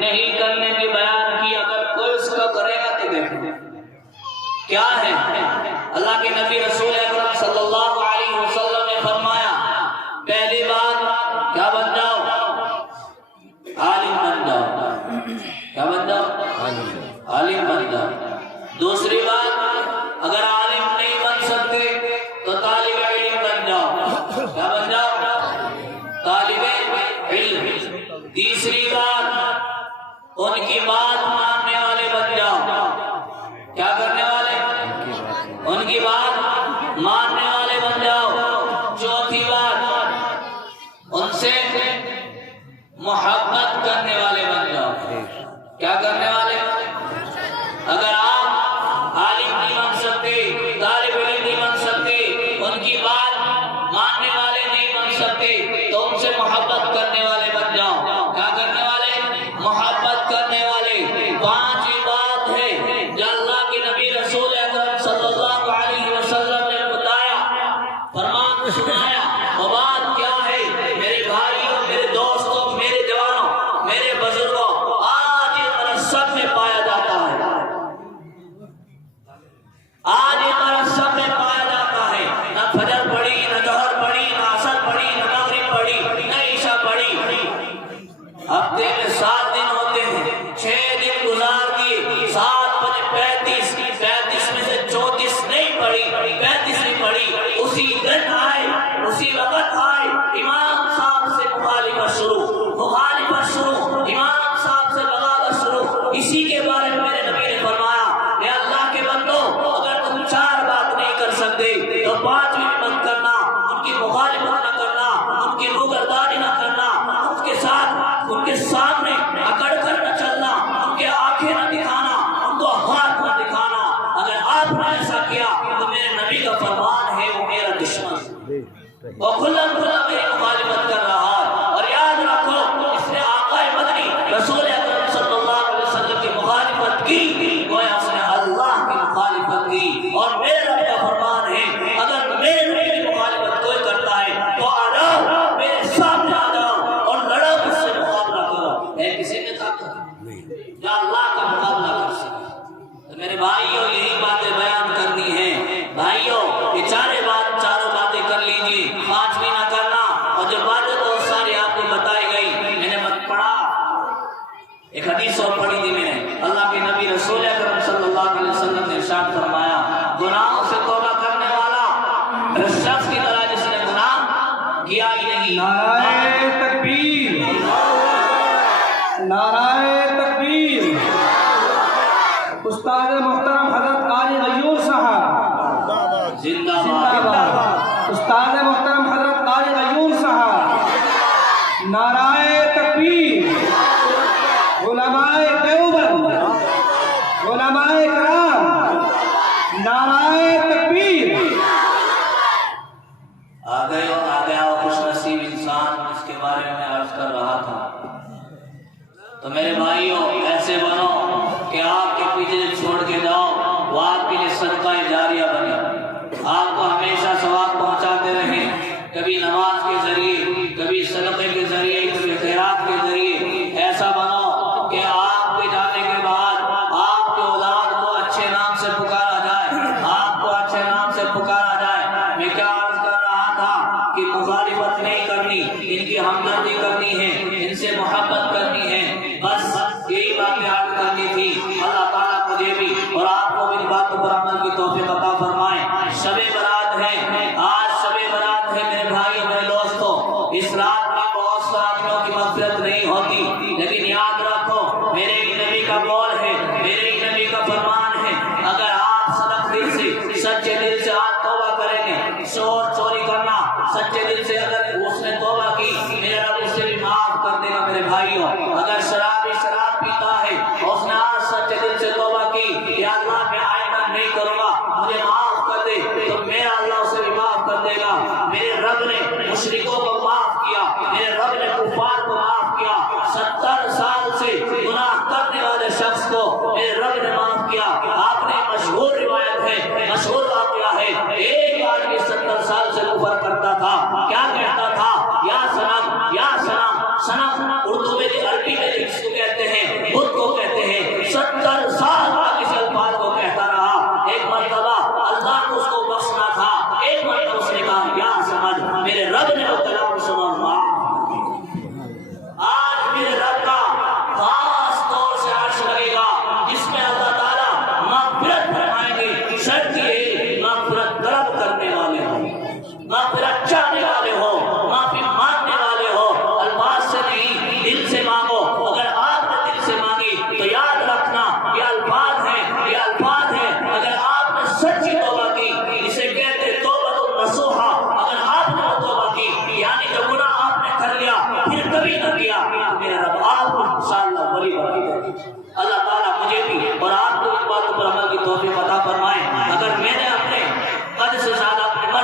نہیں کرنے کی بیان کی، اگر کوئی اس کا کرے گا تو دیکھیں کیا ہے۔ اللہ کے نبی رسول اکرم صلی اللہ علیہ وسلم نے فرمایا پہلی بات کیا بن جاؤ؟ عالم بن جاؤ۔ کیا بن جاؤ؟ عالم بن جاؤ۔ دوسری بات اگر عالم نہیں بن سکتے تو طالب علم بن جاؤ۔ کیا بن جاؤ؟ طالب علم۔ تیسری بات ان کی بات ماننے والے بن جاؤ۔ کیا کرنے والے؟ ان کی بات ماننے والے بن جاؤ۔ چوتھی بات ان سے محبت کرنے والے بن جاؤ۔ کیا کرنے والے؟ اگر آپ عالم نہیں بن سکتے، طالب علم نہیں بن سکتے، ان کی بات ماننے والے نہیں بن سکتے تو ان سے محبت کرنے والے بن جاؤ۔ کیا کرنے والے؟ محبت کرنے والے۔ پانچویں بات ہے جو اللہ کے نبی رسول اکرم صلی اللہ علیہ وسلم نے بتایا، فرمان سنایا، وہ بات کیا ہے؟ میرے بھائیوں، میرے دوستوں، میرے جوانوں، میرے بزرگوں، آج یہ مرض سب میں پایا جاتا ہے۔ آج یہ مرض سب میں پایا جاتا ہے۔ نہ فجر پڑھی، نہ ظہر پڑھی، نہ عصر پڑھی، نہ مغرب پڑھی، نہ عشاء پڑھی۔ ہفتے میں 7 دن ہوتے ہیں، 6 دن گزار دیے، 7 پنے 35، 35 میں سے 34 نہیں پڑھی، 35 نہیں پڑھی۔ اسی دن آئے، اسی وقت آئے، امام صاحب سے مخالفت شروع، مخالفت شروع، امام صاحب سے بغاوت شروع۔ اسی کے بارے میں میرے نبی نے فرمایا کہ اللہ کے بندو، اگر تم 4 بات نہیں کر سکتے تو 5ویں بھی مت کرنا، ان کی مخالفت نہ کرنا، ان کی روگردانی نہ کرنا، ان کے ساتھ، ان کے سامنے اکڑ کر نہ چلنا، ان کے آنکھیں نہ دکھانا، ان کو ہاتھ نہ دکھانا۔ اگر آپ نے ایسا کیا تو میرے نبی کا فرمان ہے وہ میرا دشمن، وہ کھلم کھلا میری مخالفت کر رہا ہے۔ اور یاد رکھو اس نے آقا مدنی رسول اکرم صلی اللہ علیہ وسلم کی مخالفت کی، گویا اس نے اللہ کی مخالفت کی۔ اور میرے رب کا فرمان ہے اگر میرے نبی کی مخالفت کوئی کرتا ہے تو آ جاؤ، میرے سامنے آ جاؤ اور لڑو، اس سے مقابلہ کرو۔ ہے کسی میں طاقت جو اللہ کا مقابلہ کر سکے؟ تو میرے بھائیوں یہی باتیں بیان کرنی ہیں۔ بھائیوں یہ چاروں باتیں کر لیجیے، 5ویں نہ کرنا۔ اور جو باتیں بہت ساری آپ کو بتائی گئی، میں نے مت پڑھا، ایک حدیث اور پڑھی تھی میں نے، اللہ کے نبی رسول اکرم صلی اللہ علیہ وسلم نے ارشاد فرمایا گناہوں سے توبہ کرنے والا اس شخص کی طرح جس نے گناہ کیا ہی نہیں۔ نعرہ تکبیر، نعرہ تکبیر۔ استاد محترم حضرت قاری غیور صاحب زندہ زندہ باد۔ استاد محترم حضرت قاری غیور صاحب نعرہ تکبیر۔ علماء دیوبند، علماء کرام نعرہ تکبیر۔ آ گیا وہ خوش نصیب انسان جس کے بارے میں عرض کر رہا تھا۔ تو میرے بھائیوں ایسے بنو کہ آپ کے پیچھے چھوڑ کے جاؤ وہ آپ کے لیے صدقہ جاریہ بنے، آپ کو ہمیشہ ثواب پہنچاتے رہیں، کبھی نماز کے ذریعے، کبھی صدقے کے ذریعے، کبھی خیرات کے ذریعے۔ ایسا بنو کہ آپ کے جانے کے بعد آپ کے اولاد کو اچھے نام سے پکارا جائے، آپ کو اچھے نام سے پکارا جائے۔ میں کیا عرض کر رہا تھا کہ مخالفت نہیں کرنی، ان کی ہمدردی کرنی ہے، ان سے محبت کرنی ہے، بس یہی باتیں عرض کرنی تھی۔ اللہ تعالیٰ مجھے بھی اور آپ کو بھی ان باتوں پر عمل کی توفیق عطا فرمائے۔ شب برات ہے، آج شب برات ہے میرے بھائیوں، میرے دوستوں۔ اس رات میں بہت سے آدمیوں کی مغفرت نہیں ہوتی، لیکن یاد رکھو میرے ہی نبی کا قول ہے، میرے ہی نبی کا فرمان ہے، اگر آپ صدق دل سے، سچے دل سے آپ توبہ کریں گے، چور چوری کرنا سچے دل سے اگر اس نے توبہ کی، میرا رب اسے بھی معاف کر دے گا۔ میرے بھائیوں اگر شرابی شراب پیتا ہے اور اس نے آج سچے دل سے توبہ کی، یا اللہ میں آئندہ نہیں کروں گا، مجھے معاف